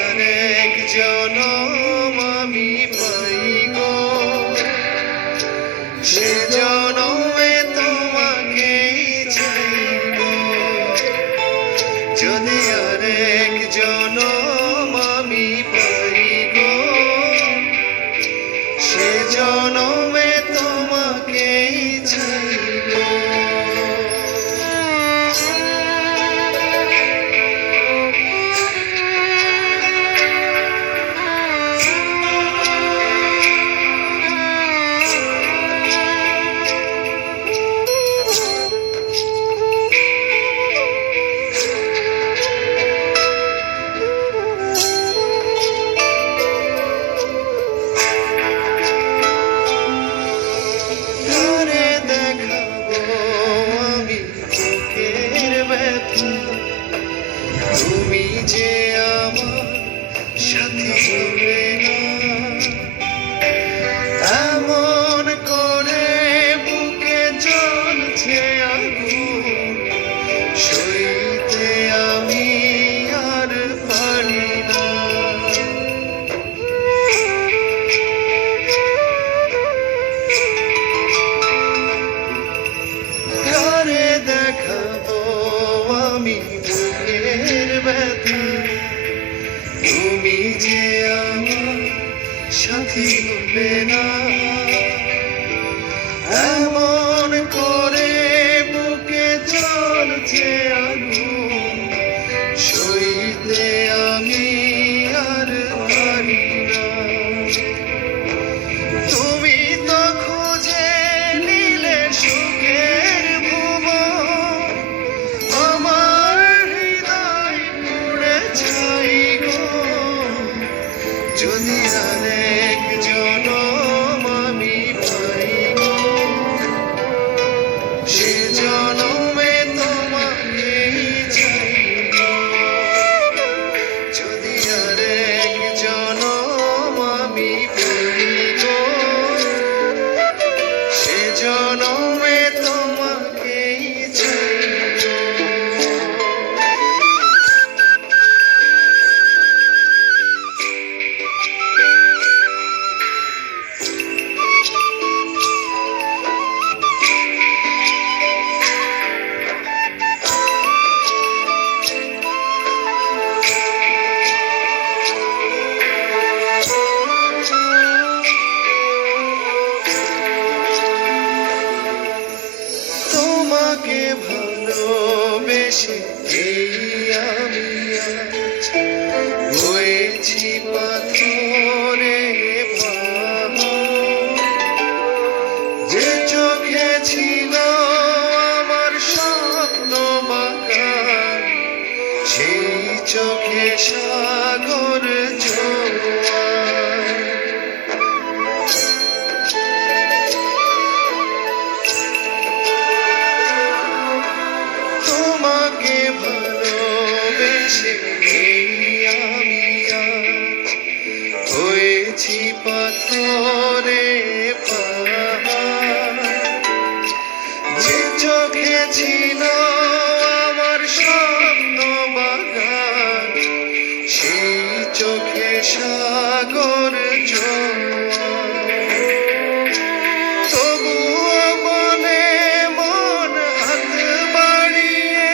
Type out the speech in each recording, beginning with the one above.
আরেক জনম আমি পাই গো, সে জনমে তোমাকেই চাইব। যদি আরেক জনম আমি পাই গো, সে জনমে তোমাকেই চাইব। তুমি যে আমার সাথে হবে না, এমন করে বুকে জ্বলছে আগুন, সইতে আমি আর পারি না। কারে দেখাবো আমি বুকের ব্যথা, তুমি যে আমার সাথী হবে না, এমন করে বুকে জ্বলছে আগুন, সইতে আমি আর পারি না। তুমি তো খুঁজে নিলে সুখের ভুবন, আমার হৃদয় পুড়ে ছাই গো। যদি আরেক জনম আমি পাই গো, সে জনমে তোমাকেই চাইব। যদি আরেক জনম আমি পাই গো, সে জনমে তোমাকেই চাইব। তোমাকে ভালোবেসে এই আমি আজ হয়েছি পাথরে পাহাড়। যে চোখে ছিল আমার স্বপ্ন বাঁকান, সেই চোখে সাগর জোয়ার। তোমাকে ভালোবেসে আমি আজ হয়েছি পাথরে পাহাড়। যে চোখে ছিল আমার স্বপ্ন বাগান, সেই চোখে সাগর জোয়ার। তবুও মনে মন হাত বাড়িয়ে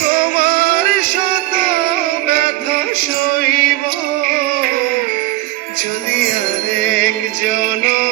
তোমার শত ব্যথা সইব। যদি আরেক জনম